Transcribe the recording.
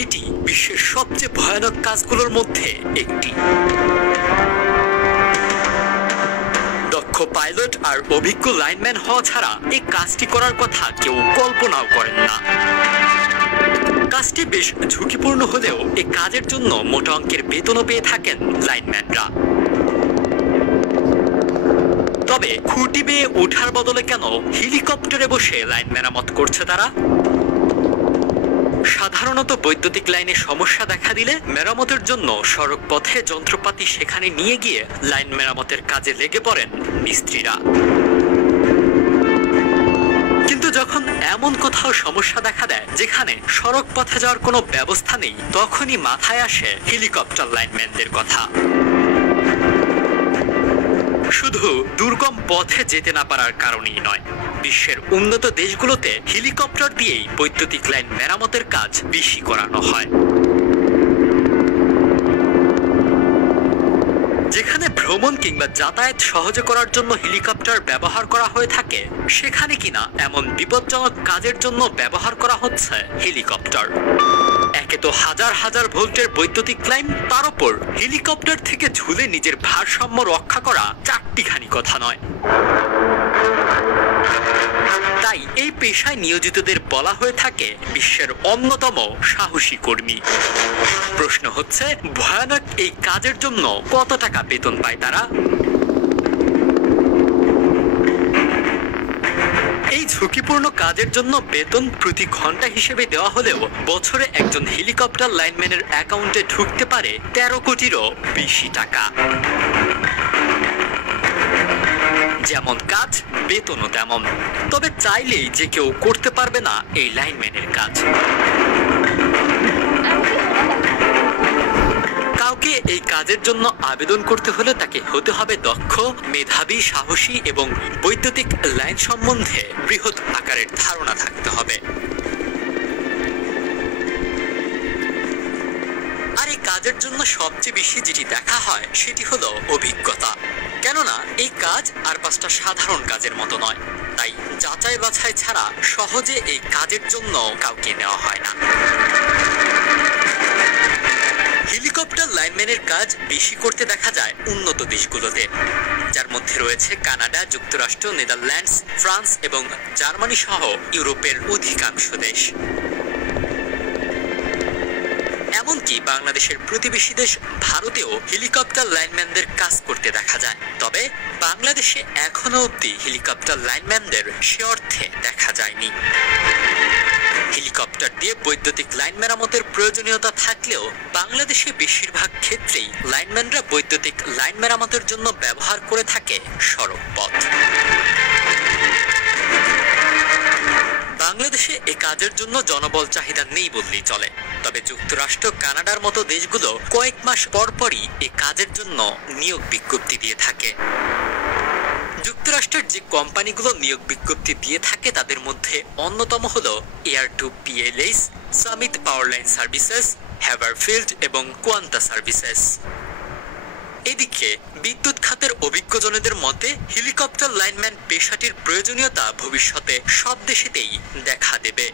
এটি বিশ্বের সবচেয়ে ভয়ানক কাজগুলোর মধ্যে একটি। দক্ষ পাইলট আর অভিজ্ঞ লাইনম্যান হওয়া ছাড়া এই কাজটি করার কথা কেউ কল্পনাও করেন না। কাজটি বেশ ঝুঁকিপূর্ণ হলেও এই কাজের জন্য মোটা অঙ্কের বেতনও পেয়ে থাকেন লাইনম্যানরা। তবে খুঁটি বেয়ে ওঠার বদলে কেন হেলিকপ্টারে বসে লাইন মেরামত করছে তারা? সাধারণত বৈদ্যুতিক লাইনে সমস্যা দেখা দিলে মেরামতের জন্য সড়ক পথে যন্ত্রপাতি সেখানে নিয়ে গিয়ে লাইন মেরামতের কাজে লেগে পড়েন মিস্ত্রিরা। কিন্তু যখন এমন কোথাও সমস্যা দেখা দেয় যেখানে সড়ক পথে যাওয়ার কোনো ব্যবস্থা নেই, তখনই মাথায় আসে হেলিকপ্টার লাইনম্যানদের কথা। শুধু দুর্গম পথে যেতে না পারার কারণেই নয়, বিশ্বের উন্নত দেশগুলোতে হেলিকপ্টার দিয়েই বৈদ্যুতিক লাইন মেরামতের কাজ বেশি করানো হয়। যেখানে ভ্রমণ কিংবা যাতায়াত সহজে করার জন্য হেলিকপ্টার ব্যবহার করা হয়ে থাকে, সেখানে কিনা এমন বিপজ্জনক কাজের জন্য ব্যবহার করা হচ্ছে হেলিকপ্টার। একে তো হাজার হাজার ভোল্টের বৈদ্যুতিক লাইন, তার উপর হেলিকপ্টার থেকে ঝুলে নিজের ভারসাম্য রক্ষা করা চারটিখানি কথা নয়। তাই এই পেশায় নিয়োজিতদের বলা হয়ে থাকে বিশ্বের অন্যতম সাহসী কর্মী। প্রশ্ন হচ্ছে, ভয়ানক এই কাজের জন্য কত টাকা বেতন পায় তারা? এই ঝুঁকিপূর্ণ কাজের জন্য বেতন প্রতি ঘন্টা হিসেবে দেওয়া হলেও বছরে একজন হেলিকপ্টার লাইনম্যানের অ্যাকাউন্টে ঢুকতে পারে 13 কোটিরও বেশি টাকা। যেমন কাজ, বেতনও তেমন। তবে চাইলেই যে কেউ করতে পারবে না এই লাইনম্যানের কাজ। কাউকে এই কাজের জন্য আবেদন করতে হলে তাকে হতে হবে দক্ষ, মেধাবী, সাহসী এবং বৈদ্যুতিক লাইন সম্বন্ধে বৃহৎ আকারের ধারণা থাকতে হবে। আর এই কাজের জন্য সবচেয়ে বেশি যেটি দেখা হয় সেটি হলো অভিজ্ঞতা। কেননা এই কাজ আর 5টা সাধারণ কাজের মতো নয়, তাই যাচাই বাছাই ছাড়া সহজে এই কাজের জন্য কাউকে নেওয়া হয় না। হেলিকপ্টার লাইনম্যানের কাজ বেশি করতে দেখা যায় উন্নত দেশগুলোতে, যার মধ্যে রয়েছে কানাডা, যুক্তরাষ্ট্র, নেদারল্যান্ডস, ফ্রান্স এবং জার্মানি সহ ইউরোপের অধিকাংশ দেশ। এমনকি বাংলাদেশের প্রতিবেশী দেশ ভারতেও হেলিকপ্টার লাইনম্যানদের কাজ করতে দেখা যায়। তবে বাংলাদেশে এখনো অবধি হেলিকপ্টার লাইনম্যানদের সে অর্থে দেখা যায়নি। হেলিকপ্টার দিয়ে বৈদ্যুতিক লাইন মেরামতের প্রয়োজনীয়তা থাকলেও বাংলাদেশে বেশিরভাগ ক্ষেত্রেই লাইনম্যানরা বৈদ্যুতিক লাইন মেরামতের জন্য ব্যবহার করে থাকে সড়ক পথ। বাংলাদেশে এ কাজের জন্য জনবল চাহিদা নেই বললেই চলে। তবে যুক্তরাষ্ট্র, কানাডার মতো দেশগুলো কয়েক মাস পরপরই এ কাজের জন্য নিয়োগ বিজ্ঞপ্তি দিয়ে থাকে। যুক্তরাষ্ট্রের যে কোম্পানিগুলো নিয়োগ বিজ্ঞপ্তি দিয়ে থাকে তাদের মধ্যে অন্যতম হলো Air two PLC, Summit Power Line Services, Haverfield এবং কোয়ান্টা সার্ভিসেস। এদিকে বিদ্যুৎ খাতের অভিজ্ঞজনদের মতে হেলিকপ্টার লাইনম্যান পেশাটির প্রয়োজনীয়তা ভবিষ্যতে সব দেশেতেই দেখা দেবে।